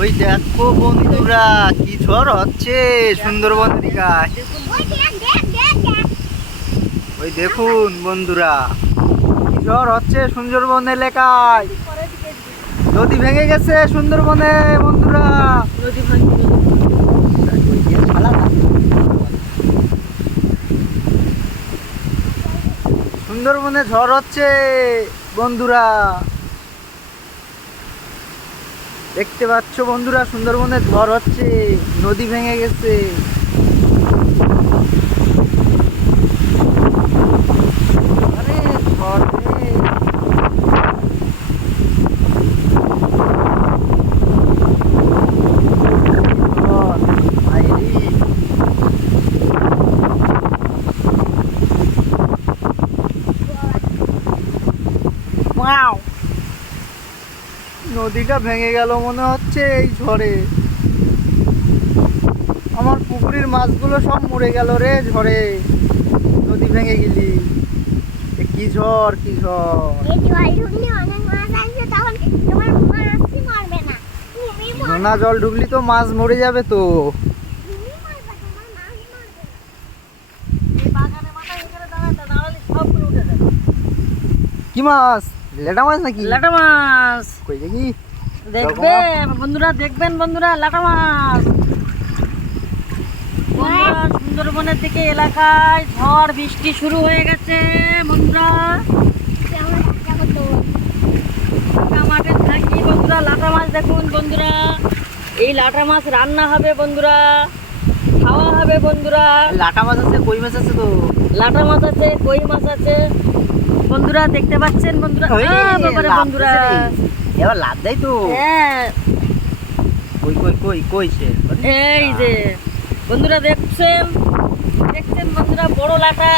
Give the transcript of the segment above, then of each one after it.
ওই দেখো বন্ধুরা কি ঝড় হচ্ছে সুন্দরবন এলাকায়। ওই দেখুন বন্ধুরা কি ঝড় হচ্ছে সুন্দরবন এলাকায়। নদী ভেঙে গেছে সুন্দরবনে বন্ধুরা। সুন্দরবনে ঝড় হচ্ছে বন্ধুরা, দেখতে পাচ্ছ বন্ধুরা সুন্দরবনে ঝড় হচ্ছে, নদী ভেঙে গেছে। আরে ঝড় রে। ঝড়, আইরি। ওয়াও, নদীটা ভেঙে গেল মনে হচ্ছে এই ঝড়ে। আমার পুকুরের মাছগুলো সব মরে গেল রে ঝড়ে, নদী ভেঙে গেলি। কি ঝড় কি ঝড়। নোনা জল ঢুকলি তো মাছ মরে যাবে তো। কি মাছ? লেটা মাছ নাকি? লাটা মাছ কই দেখি দেখবে বন্ধুরা, দেখবেন বন্ধুরা লাটা মাছ। বন্ধুরা সুন্দরবনের দিকে এলাকায় ঝড় বৃষ্টি শুরু হয়ে গেছে বন্ধুরা। ফাঁকা মাঠে থাকি বন্ধুরা। লাটা মাছ দেখুন বন্ধুরা, এই লাটা মাছ রান্না হবে বন্ধুরা, খাওয়া হবে বন্ধুরা। লাটা মাছ আছে, কই মাছ আছে তো। লাটা মাছ আছে, কই মাছ আছে বন্ধুরা, দেখতে পাচ্ছেন বন্ধুরা। বাবারে বন্ধুরা, এবার লাভ দেয় তো। হ্যাঁ কই কই কই কইছে এই যে বন্ধুরা দেখছেন, দেখছেন বন্ধুরা বড় লাটা।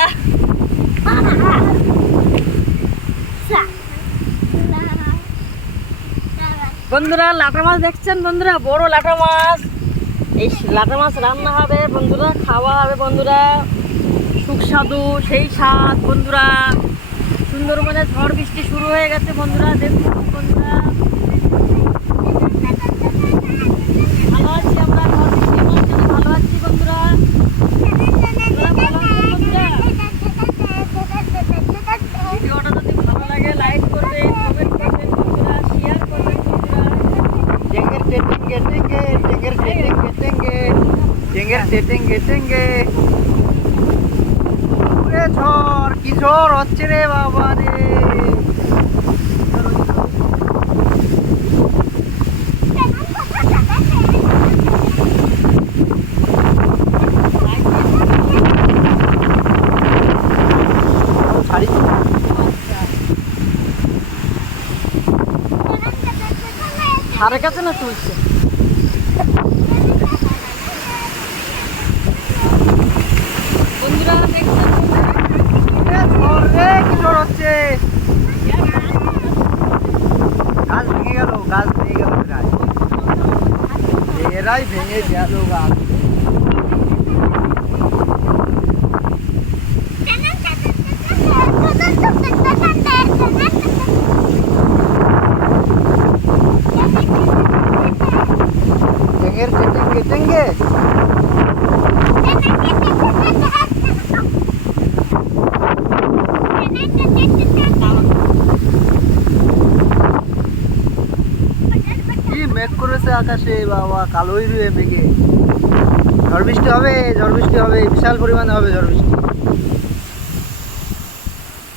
বন্ধুরা লাটা মাছ দেখছেন বন্ধুরা, বড় লাটা মাছ। এই লাটা মাছ রান্না হবে বন্ধুরা, খাওয়া হবে বন্ধুরা, সুস্বাদু সেই স্বাদ বন্ধুরা। সুন্দরবনে ঝড় বৃষ্টি শুরু হয়ে গেছে বন্ধুরা, দেখুন বন্ধুরা। ভালো আছি আমরা, ঝড় বৃষ্টির মাঝখানে ভালো আছি বন্ধুরা। ভিডিওটা যদি ভালো লাগে লাইক করবেন, কমেন্ট করবেন বন্ধুরা, শেয়ার করবেন বন্ধুরা। টেঙ্গের টেঙ্গে টেঙ্গে টেঙ্গের টেঙ্গে টেঙ্গে টেঙ্গের টেঙ্গে টেঙ্গে। ওরে ঝড় কি ঝড় হচ্ছে রে বাবা রে। ছাড়ি ধারে কাছে না তুলছে। বন্ধুরা দেখছেন ঝড় রে কি ঝড় হচ্ছে। গাছ ভেঙে গেল, গাছ ভেঙে গেল, গাছ এরাই ভেঙে গেল গাছ। টেঙ্গের টেঙ্গে টেঙ্গে কি মেঘ করেছে আকাশে বাবা, কালোই রুয়ে মেঘে। ঝড় বৃষ্টি হবে, ঝড় বৃষ্টি হবে, বিশাল পরিমাণে হবে ঝড় বৃষ্টি।